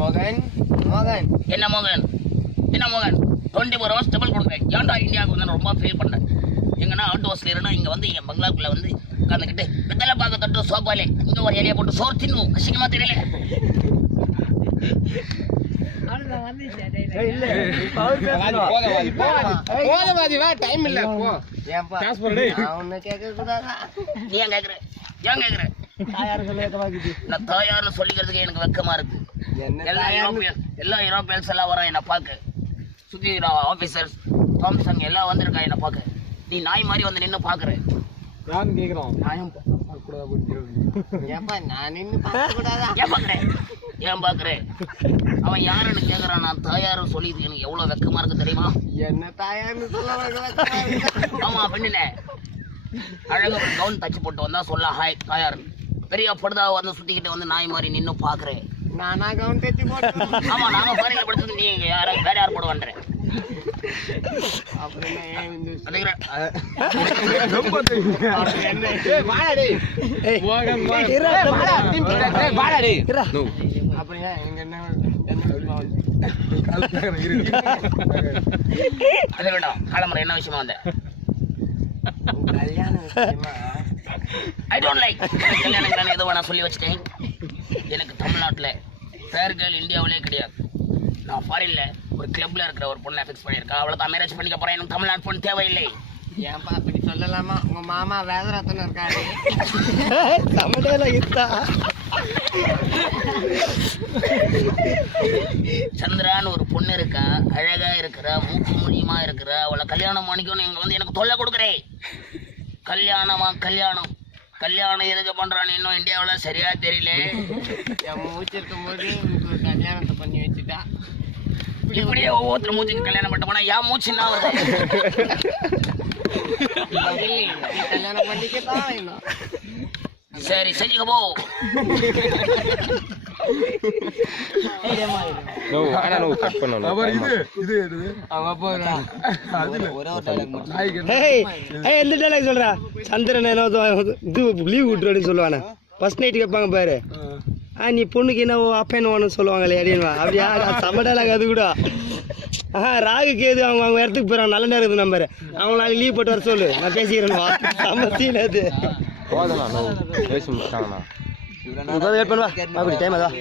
மோகன் என்ன மோகன் 24 hours டபுள் கொடுக்குறேன். ஏன்டா இந்தியாவுக்கு வந்து ரொம்ப ஃபீல் பண்ணேன். எங்கன்னா அவுட் ஹவுஸ்ல இருந்தா இங்க வந்து என் பங்களாக்குள்ள வந்து உட்காந்துக்கிட்டு வெத்தலை பார்க்க தட்டு சோப்பாலே இங்க ஒரு இலையை போட்டு சோறு தின்னும். அசிங்கமா தெரியல. டைம் இல்ல போ. ஏன் கேக்குற நான் தாயார்னு சொல்லிக்கிறதுக்கு எனக்கு வெக்கமா இருக்கு. எல்லா யூரோப்பியன்ஸ் எல்லாம் வரான் என்ன பார்க்க. சுத்தி ஆபீசர்ஸ் தாம்சன் எல்லாம் வந்திருக்கா என்ன பார்க்க. நீ நாய் மாதிரி வந்து நின்று பாக்குற. ஏன் பாக்குறேன் அவன் யாருன்னு கேக்குறான். நான் தாயாரும் சொல்லிது எனக்கு எவ்வளவு வெக்கமா இருக்கு தெரியுமா. என்ன தாயார்னு சொல்ல. ஆமா பெண்ணுல அழகா ஒரு கவுன் தச்சு போட்டு வந்தா சொல்ல ஹாய் தாயார். பெரிய படுதா வந்து சுத்திக்கிட்டு வந்து நாய் மாதிரி நின்னு பாக்குறேன். நானா கவுன் தச்சு போட்டேன். ஆமா நாங்க பாருங்க படுத்தது நீ யாரும் வேற யார் போடுவான்ற அதை வேண்டாம். காலமுறை என்ன விஷயமா வந்த ஐ டோன்ட் லைக் கல்யாணம் ஏதோ நான் சொல்லி வச்சுட்டேன். எனக்கு தமிழ்நாட்டில் ஃபேர் கேர்ள் இந்தியாவிலே கிடையாது. நான் ஃபாரின்ல ஒரு கிளப்ல இருக்கிற ஒரு பொண்ணை ஃபிக்ஸ் பண்ணியிருக்கேன். அவளை தான் மேரேஜ் பண்ணிக்க போறேன். எனக்கு தமிழ்நாட்டு பொண்ணு தேவையில்லை. ஏன்பா அப்படி சொல்லலாமா? உங்க மாமா வேதரத்தன் இருக்காரு. சந்திரான்னு ஒரு பொண்ணு இருக்கா, அழகா இருக்கிறா, மூக்கு மொழியுமா இருக்கிறா. அவளை கல்யாணம் பண்ணிக்கணும். இங்க வந்து எனக்கு தொல்லை கொடுக்குறேன். கல்யாணம் எதுக்கு பண்றான்னு இன்னும் இந்தியாவில் சரியா தெரியல. என் மூச்சு இருக்கும் போது கல்யாணத்தை பண்ணி வச்சுட்டா இப்படியே ஒவ்வொருத்தர் மூச்சுக்கு கல்யாணம் பண்ண போனா என் மூச்சு என்ன வருது. கல்யாணம் பண்ணிக்கத்தான் வேணும். சரி செஞ்சுக்க போ. சொல்றா சந்திரன் லீவ் விட்டுரு சொல்லுவானே ஃபர்ஸ்ட் நைட் கேட்பாங்க பாரு. நீ பொண்ணுக்கு என்ன அப்ப என்ன வேணும்னு சொல்லுவாங்களே அப்படின்னா அப்படியா சமடாலாங்க அது கூட. ராகு கேது அவங்க இடத்துக்கு போறாங்க. நல்ல நேரம் இருக்குது நம்பர். அவங்கள லீவ் போட்டு வர சொல்லு. நான் பேசிக்கிறேன். அது வெயிட் பண்ணுவா. டைம் அதான்